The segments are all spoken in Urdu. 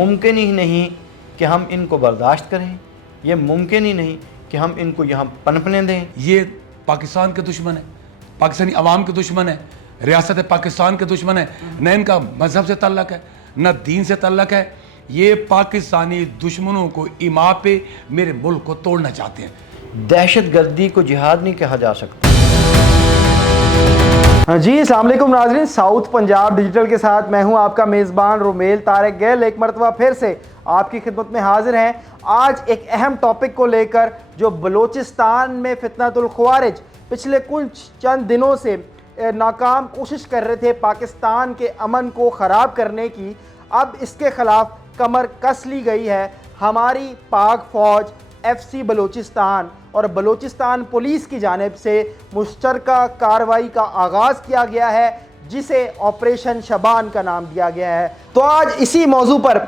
ممکن ہی نہیں کہ ہم ان کو برداشت کریں، یہ ممکن ہی نہیں کہ ہم ان کو یہاں پنپنے دیں۔ یہ پاکستان کے دشمن ہے، پاکستانی عوام کے دشمن ہے، ریاست پاکستان کے دشمن ہے، نہ ان کا مذہب سے تعلق ہے نہ دین سے تعلق ہے۔ یہ پاکستانی دشمنوں کو ایما پہ میرے ملک کو توڑنا چاہتے ہیں۔ دہشت گردی کو جہاد نہیں کہا جا سکتا۔ جی السلام علیکم ناظرین، ساؤتھ پنجاب ڈیجیٹل کے ساتھ میں ہوں آپ کا میزبان رومیل طارق گیل، ایک مرتبہ پھر سے آپ کی خدمت میں حاضر ہیں۔ آج ایک اہم ٹاپک کو لے کر جو بلوچستان میں فتنۃ الخوارج پچھلے کچھ چند دنوں سے ناکام کوشش کر رہے تھے پاکستان کے امن کو خراب کرنے کی، اب اس کے خلاف کمر کس لی گئی ہے۔ ہماری پاک فوج ایف سی بلوچستان اور بلوچستان پولیس کی جانب سے مشترکہ کارروائی کا آغاز کیا گیا ہے، جسے آپریشن شبان کا نام دیا گیا ہے۔ تو آج اسی موضوع پر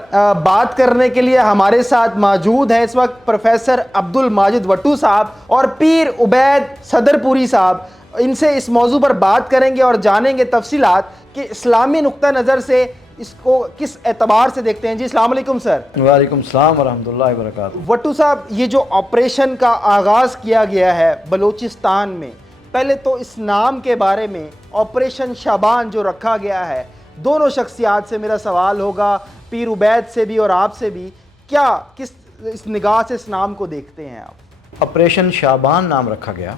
بات کرنے کے لیے ہمارے ساتھ موجود ہیں اس وقت پروفیسر عبد الماجد وٹو صاحب اور پیر عبید صدرپوری صاحب۔ ان سے اس موضوع پر بات کریں گے اور جانیں گے تفصیلات کہ اسلامی نقطہ نظر سے اس کو کس اعتبار سے دیکھتے ہیں۔ جی السلام علیکم سر۔ وعلیکم السلام ورحمۃ اللہ وبرکاتہ۔ وٹو صاحب، یہ جو آپریشن کا آغاز کیا گیا ہے بلوچستان میں، پہلے تو اس نام کے بارے میں، آپریشن شابان جو رکھا گیا ہے، دونوں شخصیات سے میرا سوال ہوگا، پیر عبید سے بھی اور آپ سے بھی، کیا کس اس نگاہ سے اس نام کو دیکھتے ہیں آپ؟ آپریشن شابان نام رکھا گیا۔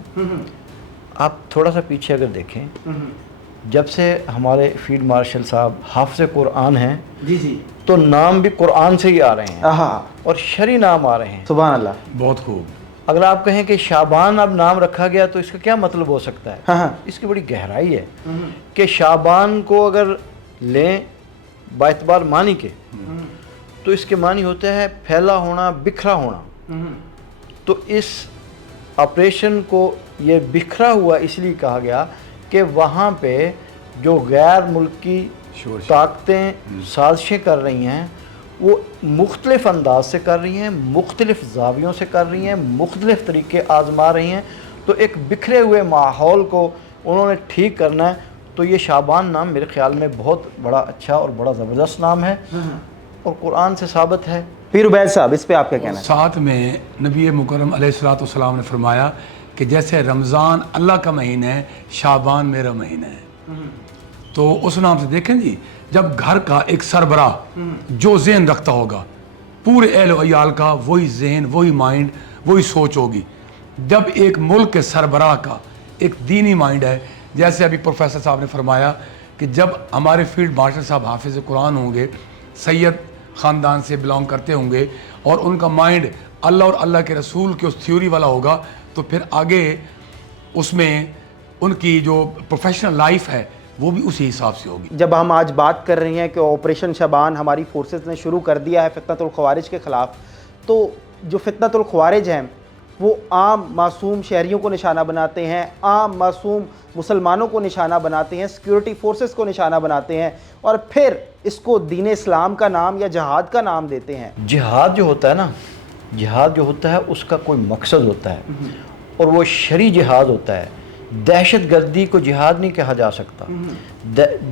آپ تھوڑا سا پیچھے اگر دیکھیں، جب سے ہمارے فیلڈ مارشل صاحب حافظ قرآن ہیں جی تو نام بھی قرآن سے ہی آ رہے ہیں اور شرعی نام آ رہے ہیں۔ سبحان اللہ۔ بہت خوب۔ اگر آپ کہیں کہ شابان اب نام رکھا گیا تو اس کا کیا مطلب ہو سکتا ہے؟ اس کی بڑی گہرائی ہے کہ شابان کو اگر لیں باعتبار معنی کے تو اس کے معنی ہوتا ہے پھیلا ہونا، بکھرا ہونا۔ تو اس آپریشن کو یہ بکھرا ہوا اس لیے کہا گیا کہ وہاں پہ جو غیر ملکی طاقتیں سازشیں کر رہی ہیں وہ مختلف انداز سے کر رہی ہیں، مختلف زاویوں سے کر رہی ہیں، مختلف طریقے آزما رہی ہیں، تو ایک بکھرے ہوئے ماحول کو انہوں نے ٹھیک کرنا ہے۔ تو یہ شابان نام میرے خیال میں بہت بڑا اچھا اور بڑا زبردست نام ہے اور قرآن سے ثابت ہے۔ پیر عبید صاحب، اس پہ آپ کیا کہنا ہے؟ ساتھ میں نبی مکرم علیہ الصلوۃ والسلام نے فرمایا کہ جیسے رمضان اللہ کا مہینہ ہے، شابان میرا مہینہ ہے۔ تو اس نام سے دیکھیں جی، جب گھر کا ایک سربراہ جو ذہن رکھتا ہوگا، پورے اہل و عیال کا وہی ذہن، وہی مائنڈ، وہی سوچ ہوگی۔ جب ایک ملک کے سربراہ کا ایک دینی مائنڈ ہے، جیسے ابھی پروفیسر صاحب نے فرمایا کہ جب ہمارے فیلڈ مارشل صاحب حافظ قرآن ہوں گے، سید خاندان سے بلانگ کرتے ہوں گے اور ان کا مائنڈ اللہ اور اللہ کے رسول کے اس تھیوری والا ہوگا، تو پھر آگے اس میں ان کی جو پروفیشنل لائف ہے وہ بھی اسی حساب سے ہوگی۔ جب ہم آج بات کر رہے ہیں کہ آپریشن شبان ہماری فورسز نے شروع کر دیا ہے فتنۃ الخوارج کے خلاف، تو جو فتنۃ الخوارج ہیں وہ عام معصوم شہریوں کو نشانہ بناتے ہیں، عام معصوم مسلمانوں کو نشانہ بناتے ہیں، سیکیورٹی فورسز کو نشانہ بناتے ہیں، اور پھر اس کو دین اسلام کا نام یا جہاد کا نام دیتے ہیں۔ جہاد جو ہوتا ہے نا، جہاد جو ہوتا ہے اس کا کوئی مقصد ہوتا ہے اور وہ شرعی جہاد ہوتا ہے۔ دہشت گردی کو جہاد نہیں کہا جا سکتا۔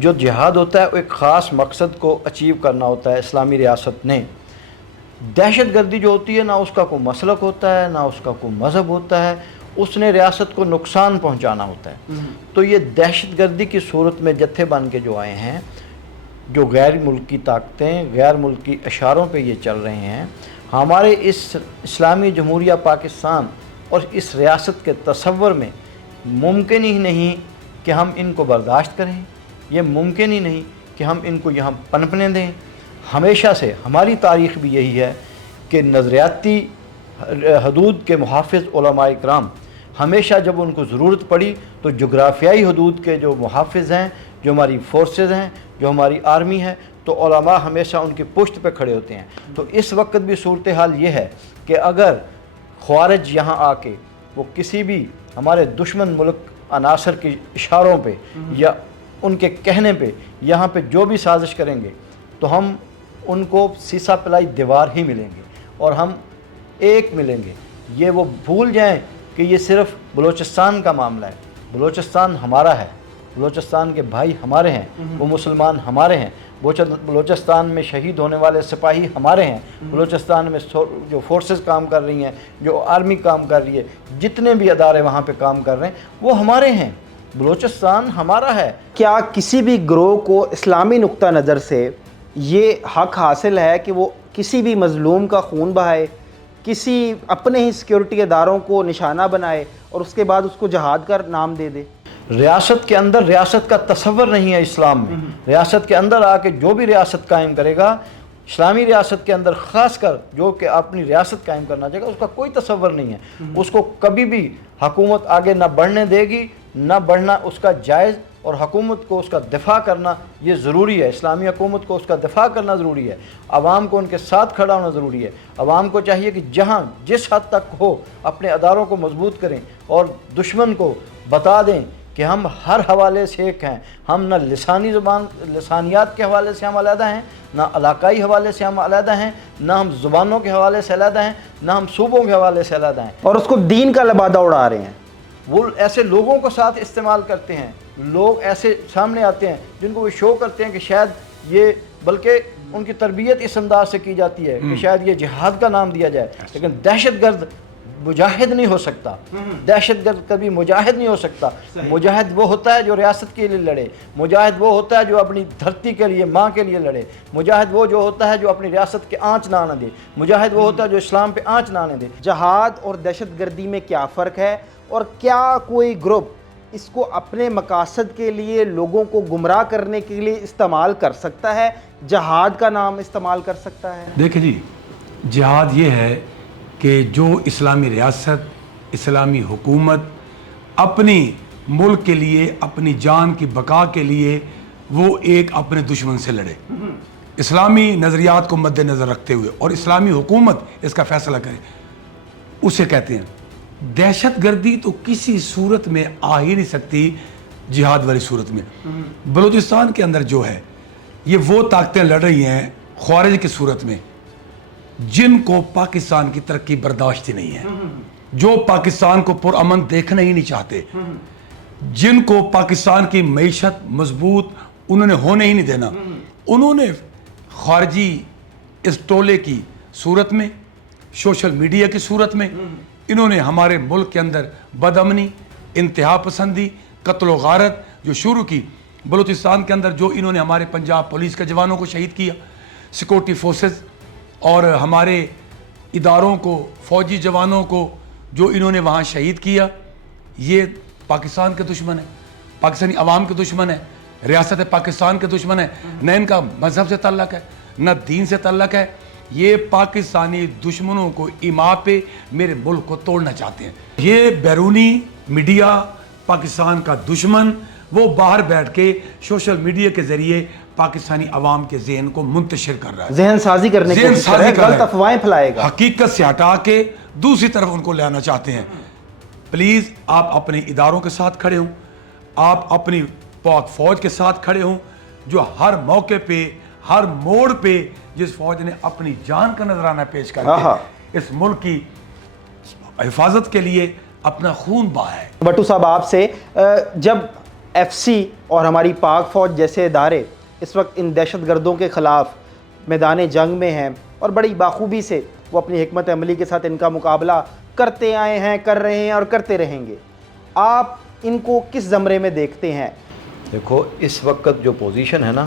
جو جہاد ہوتا ہے وہ ایک خاص مقصد کو اچیو کرنا ہوتا ہے۔ اسلامی ریاست نے دہشت گردی جو ہوتی ہے، نہ اس کا کوئی مسلک ہوتا ہے، نہ اس کا کوئی مذہب ہوتا ہے، اس نے ریاست کو نقصان پہنچانا ہوتا ہے۔ تو یہ دہشت گردی کی صورت میں جتھے بن کے جو آئے ہیں، جو غیر ملکی طاقتیں، غیر ملکی اشاروں پہ یہ چل رہے ہیں، ہمارے اس اسلامی جمہوریہ پاکستان اور اس ریاست کے تصور میں ممکن ہی نہیں کہ ہم ان کو برداشت کریں، یہ ممکن ہی نہیں کہ ہم ان کو یہاں پنپنے دیں۔ ہمیشہ سے ہماری تاریخ بھی یہی ہے کہ نظریاتی حدود کے محافظ علماء اکرام ہمیشہ جب ان کو ضرورت پڑی تو جغرافیائی حدود کے جو محافظ ہیں، جو ہماری فورسز ہیں، جو ہماری آرمی ہے، تو علماء ہمیشہ ان کی پشت پہ کھڑے ہوتے ہیں۔ تو اس وقت بھی صورتحال یہ ہے کہ اگر خوارج یہاں آ کے وہ کسی بھی ہمارے دشمن ملک عناصر کی اشاروں پہ یا ان کے کہنے پہ یہاں پہ جو بھی سازش کریں گے تو ہم ان کو سیسا پلائی دیوار ہی ملیں گے اور ہم ایک ملیں گے۔ یہ وہ بھول جائیں کہ یہ صرف بلوچستان کا معاملہ ہے۔ بلوچستان ہمارا ہے، بلوچستان کے بھائی ہمارے ہیں، وہ مسلمان ہمارے ہیں، بلوچستان میں شہید ہونے والے سپاہی ہمارے ہیں، بلوچستان میں جو فورسز کام کر رہی ہیں، جو آرمی کام کر رہی ہے، جتنے بھی ادارے وہاں پہ کام کر رہے ہیں وہ ہمارے ہیں، بلوچستان ہمارا ہے۔ کیا کسی بھی گروہ کو اسلامی نقطہ نظر سے یہ حق حاصل ہے کہ وہ کسی بھی مظلوم کا خون بہائے، کسی اپنے ہی سیکیورٹی اداروں کو نشانہ بنائے اور اس کے بعد اس کو جہاد کا نام دے دے؟ ریاست کے اندر ریاست کا تصور نہیں ہے اسلام میں۔ ریاست کے اندر آ کے جو بھی ریاست قائم کرے گا، اسلامی ریاست کے اندر خاص کر جو کہ اپنی ریاست قائم کرنا چاہے گا، اس کا کوئی تصور نہیں ہے۔ اس کو کبھی بھی حکومت آگے نہ بڑھنے دے گی، نہ بڑھنا اس کا جائز، اور حکومت کو اس کا دفاع کرنا یہ ضروری ہے۔ اسلامی حکومت کو اس کا دفاع کرنا ضروری ہے، عوام کو ان کے ساتھ کھڑا ہونا ضروری ہے۔ عوام کو چاہیے کہ جہاں جس حد تک ہو اپنے اداروں کو مضبوط کریں اور دشمن کو بتا دیں کہ ہم ہر حوالے سے ایک ہیں، ہم نہ لسانیات کے حوالے سے ہم علیحدہ ہیں، نہ علاقائی حوالے سے ہم علیحدہ ہیں، نہ ہم زبانوں کے حوالے سے علیحدہ ہیں، نہ ہم صوبوں کے حوالے سے علیحدہ ہیں۔ اور اس کو دین کا لبادہ اڑا رہے ہیں۔ وہ ایسے لوگوں کو ساتھ استعمال کرتے ہیں، لوگ ایسے سامنے آتے ہیں جن کو وہ شو کرتے ہیں کہ شاید یہ، بلکہ ان کی تربیت اس انداز سے کی جاتی ہے کہ شاید یہ جہاد کا نام دیا جائے، لیکن دہشت گرد مجاہد نہیں ہو سکتا، دہشت گرد کبھی مجاہد نہیں ہو سکتا۔ مجاہد وہ ہوتا ہے جو ریاست کے لیے لڑے، مجاہد وہ ہوتا ہے جو اپنی دھرتی کے لیے، ماں کے لیے لڑے، مجاہد وہ جو ہوتا ہے جو اپنی ریاست کے آنچ نہ آنے دے، مجاہد وہ ہوتا ہے جو اسلام پہ آنچ نہ آنے دے۔ جہاد اور دہشت گردی میں کیا فرق ہے، اور کیا کوئی گروپ اس کو اپنے مقاصد کے لیے لوگوں کو گمراہ کرنے کے لیے استعمال کر سکتا ہے، جہاد کا نام استعمال کر سکتا ہے؟ دیکھیں جی، جہاد یہ ہے کہ جو اسلامی ریاست، اسلامی حکومت اپنی ملک کے لیے، اپنی جان کی بقا کے لیے وہ ایک اپنے دشمن سے لڑے، اسلامی نظریات کو مد نظر رکھتے ہوئے، اور اسلامی حکومت اس کا فیصلہ کرے، اسے کہتے ہیں دہشت گردی۔ تو کسی صورت میں آ ہی نہیں سکتی جہاد والی صورت میں۔ بلوچستان کے اندر جو ہے یہ وہ طاقتیں لڑ رہی ہیں خوارج کی صورت میں جن کو پاکستان کی ترقی برداشت ہی نہیں ہے، جو پاکستان کو پرامن دیکھنا ہی نہیں چاہتے، جن کو پاکستان کی معیشت مضبوط انہوں نے ہونے ہی نہیں دینا، انہوں نے خارجی اس ٹولے کی صورت میں، سوشل میڈیا کی صورت میں، انہوں نے ہمارے ملک کے اندر بدامنی، انتہا پسندی، قتل و غارت جو شروع کی۔ بلوچستان کے اندر جو انہوں نے ہمارے پنجاب پولیس کے جوانوں کو شہید کیا، سیکورٹی فورسز اور ہمارے اداروں کو، فوجی جوانوں کو جو انہوں نے وہاں شہید کیا، یہ پاکستان کے دشمن ہیں، پاکستانی عوام کے دشمن ہیں، ریاست پاکستان کے دشمن ہیں۔ نہ ان کا مذہب سے تعلق ہے، نہ دین سے تعلق ہے، یہ پاکستانی دشمنوں کو ایما پہ میرے ملک کو توڑنا چاہتے ہیں۔ یہ بیرونی میڈیا پاکستان کا دشمن، وہ باہر بیٹھ کے سوشل میڈیا کے ذریعے پاکستانی عوام کے ذہن کو منتشر کر رہا ہے، ذہن سازی کرنے کی کوشش کر رہا ہے، غلط افواہیں پھیلائے گا، حقیقت سے ہٹا کے دوسری طرف ان کو لے آنا چاہتے ہیں۔ پلیز آپ اپنے اداروں کے ساتھ کھڑے ہوں، آپ اپنی پاک فوج کے ساتھ کھڑے ہوں، جو ہر موقع پہ، ہر موڑ پہ جس فوج نے اپنی جان کا نذرانہ پیش کر کے اس ملک کی حفاظت کے لیے اپنا خون بہایا ہے۔ بٹو صاحب، آپ سے جب ایف سی اور ہماری پاک فوج جیسے ادارے اس وقت ان دہشت گردوں کے خلاف میدان جنگ میں ہیں اور بڑی باخوبی سے وہ اپنی حکمت عملی کے ساتھ ان کا مقابلہ کرتے آئے ہیں، کر رہے ہیں اور کرتے رہیں گے، آپ ان کو کس زمرے میں دیکھتے ہیں؟ دیکھو، اس وقت جو پوزیشن ہے نا،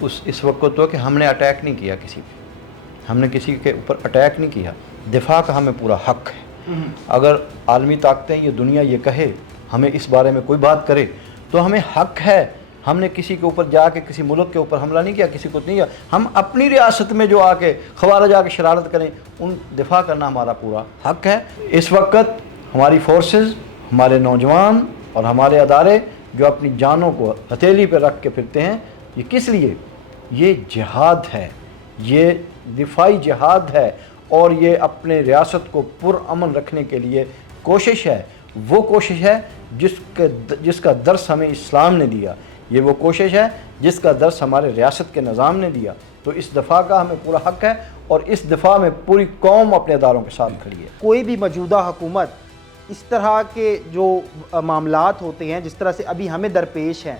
اس وقت تو کہ ہم نے اٹیک نہیں کیا کسی پہ، ہم نے کسی کے اوپر اٹیک نہیں کیا، دفاع کا ہمیں پورا حق ہے۔ اگر عالمی طاقتیں، یہ دنیا یہ کہے، ہمیں اس بارے میں کوئی بات کرے، تو ہمیں حق ہے، ہم نے کسی کے اوپر جا کے کسی ملک کے اوپر حملہ نہیں کیا، کسی کو نہیں کیا، ہم اپنی ریاست میں جو آ کے خوارج آ کے شرارت کریں، ان دفاع کرنا ہمارا پورا حق ہے۔ اس وقت ہماری فورسز، ہمارے نوجوان اور ہمارے ادارے جو اپنی جانوں کو ہتھیلی پہ رکھ کے پھرتے ہیں، یہ کس لیے؟ یہ جہاد ہے، یہ دفاعی جہاد ہے، اور یہ اپنے ریاست کو پرامن رکھنے کے لیے کوشش ہے۔ وہ کوشش ہے جس کا درس ہمیں اسلام نے دیا، یہ وہ کوشش ہے جس کا درس ہمارے ریاست کے نظام نے دیا۔ تو اس دفاع کا ہمیں پورا حق ہے، اور اس دفاع میں پوری قوم اپنے اداروں کے ساتھ کھڑی ہے۔ کوئی بھی موجودہ حکومت اس طرح کے جو معاملات ہوتے ہیں جس طرح سے ابھی ہمیں درپیش ہیں،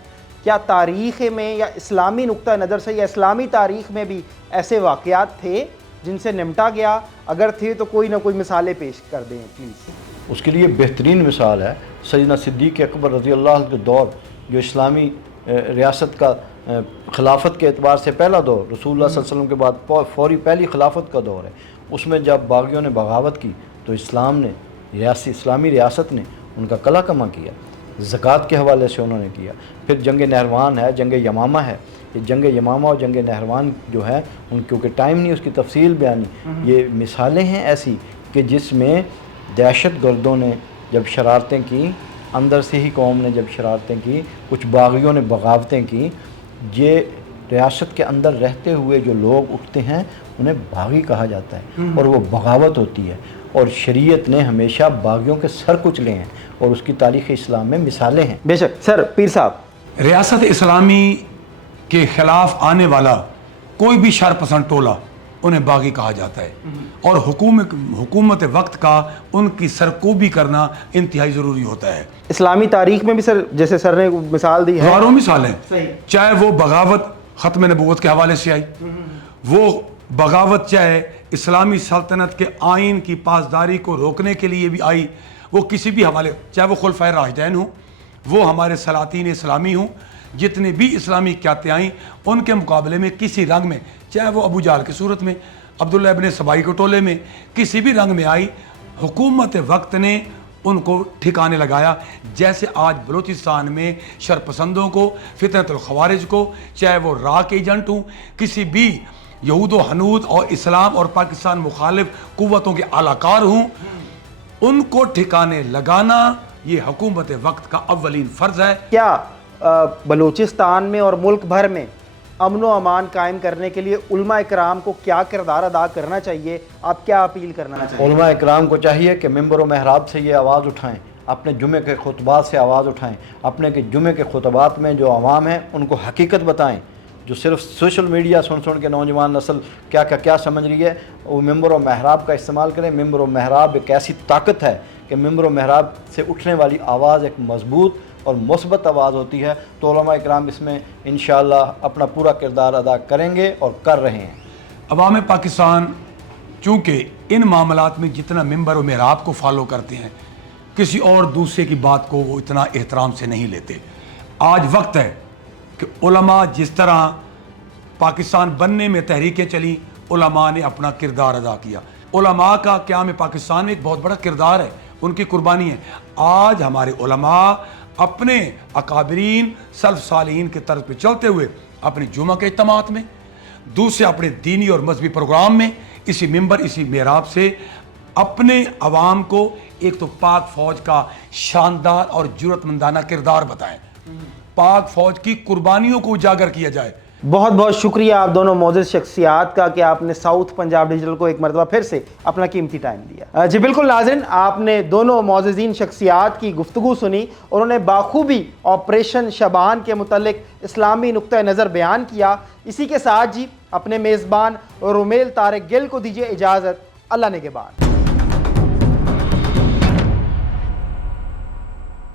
کیا تاریخ میں یا اسلامی نقطہ نظر سے یا اسلامی تاریخ میں بھی ایسے واقعات تھے جن سے نمٹا گیا؟ اگر تھے تو کوئی نہ کوئی مثالیں پیش کر دیں پلیز۔ اس کے لیے بہترین مثال ہے سیدنا صدیق اکبر رضی اللہ عنہ کے دور، جو اسلامی ریاست کا خلافت کے اعتبار سے پہلا دور، رسول اللہ صلی اللہ علیہ وسلم کے بعد فوری پہلی خلافت کا دور ہے۔ اس میں جب باغیوں نے بغاوت کی تو اسلام نے اسلامی ریاست نے ان کا قلع کما کیا، زکوٰۃ کے حوالے سے انہوں نے کیا۔ پھر جنگ نہروان ہے، جنگ یمامہ ہے، یہ جنگ یمامہ اور جنگ نہروان جو ہے ان کیونکہ ٹائم نہیں اس کی تفصیل بیانی، یہ مثالیں ہیں ایسی کہ جس میں دہشت گردوں نے جب شرارتیں کی، اندر سے ہی قوم نے جب شرارتیں کی، کچھ باغیوں نے بغاوتیں کی، یہ ریاست کے اندر رہتے ہوئے جو لوگ اٹھتے ہیں انہیں باغی کہا جاتا ہے اور وہ بغاوت ہوتی ہے، اور شریعت نے ہمیشہ باغیوں کے سر کچلے ہیں اور اس کی تاریخ اسلام میں مثالیں ہیں۔ بے شک سر، پیر صاحب، ریاست اسلامی کے خلاف آنے والا کوئی بھی شر پسند ٹولہ انہیں باغی کہا جاتا ہے، اور حکومت وقت کا ان کی سرکوبی کرنا انتہائی ضروری ہوتا ہے۔ اسلامی تاریخ میں بھی سر جیسے سر نے مثال دی ہے، ہزاروں مثالیں، صحیح، چاہے وہ بغاوت ختم نبوت کے حوالے سے آئی، وہ بغاوت چاہے اسلامی سلطنت کے آئین کی پاسداری کو روکنے کے لیے بھی آئی، وہ کسی بھی حوالے، چاہے وہ خلفائے راشدین ہوں، وہ ہمارے سلاطین اسلامی ہوں، جتنے بھی اسلامی قیادتیں آئیں ان کے مقابلے میں کسی رنگ میں، چاہے وہ ابو جہل کی صورت میں، عبداللہ ابن سبائی کے ٹولے میں، کسی بھی رنگ میں آئی، حکومت وقت نے ان کو ٹھکانے لگایا۔ جیسے آج بلوچستان میں شرپسندوں کو، فتنۃ الخوارج کو، چاہے وہ را کے ایجنٹ ہوں، کسی بھی یہود و حنود اور اسلام اور پاکستان مخالف قوتوں کے اعلی کار ہوں، ان کو ٹھکانے لگانا یہ حکومت وقت کا اولین فرض ہے۔ کیا بلوچستان میں اور ملک بھر میں امن و امان قائم کرنے کے لیے علماء اکرام کو کیا کردار ادا کرنا چاہیے؟ آپ کیا اپیل کرنا چاہیے؟ علماء اکرام کو چاہیے کہ ممبر و محراب سے یہ آواز اٹھائیں، اپنے جمعے کے خطبات سے آواز اٹھائیں، اپنے کے جمعے کے خطبات میں جو عوام ہیں ان کو حقیقت بتائیں۔ جو صرف سوشل میڈیا سن کے نوجوان نسل کیا سمجھ رہی ہے، وہ ممبر و محراب کا استعمال کریں۔ ممبر و محراب ایک ایسی طاقت ہے کہ ممبر و محراب سے اٹھنے والی آواز ایک مضبوط اور مثبت آواز ہوتی ہے، تو علماء اکرام اس میں انشاءاللہ اپنا پورا کردار ادا کریں گے اور کر رہے ہیں۔ عوام پاکستان چونکہ ان معاملات میں جتنا ممبر و محراب کو فالو کرتے ہیں، کسی اور دوسرے کی بات کو وہ اتنا احترام سے نہیں لیتے۔ آج وقت ہے کہ علماء جس طرح پاکستان بننے میں تحریکیں چلیں، علماء نے اپنا کردار ادا کیا۔ علماء کا قیام پاکستان میں ایک بہت بڑا کردار ہے، ان کی قربانی ہے۔ آج ہمارے علماء اپنے اکابرین سلف صالحین کے طرز پہ چلتے ہوئے اپنے جمعہ کے اجتماعات میں، دوسرے اپنے دینی اور مذہبی پروگرام میں، اسی ممبر اسی محراب سے اپنے عوام کو ایک تو پاک فوج کا شاندار اور جرأت مندانہ کردار بتائیں، پاک فوج کی قربانیوں کو اجاگر کیا جائے۔ بہت بہت شکریہ آپ دونوں معزز شخصیات کا کہ آپ نے ساؤتھ پنجاب ڈیجیٹل کو ایک مرتبہ پھر سے اپنا قیمتی ٹائم دیا۔ جی بالکل ناظرین، آپ نے دونوں معززین شخصیات کی گفتگو سنی اور انہوں نے باخوبی آپریشن شبان کے متعلق اسلامی نقطہ نظر بیان کیا۔ اسی کے ساتھ جی اپنے میزبان رومیل طارق گل کو دیجیے اجازت۔ اللہ نگہبان۔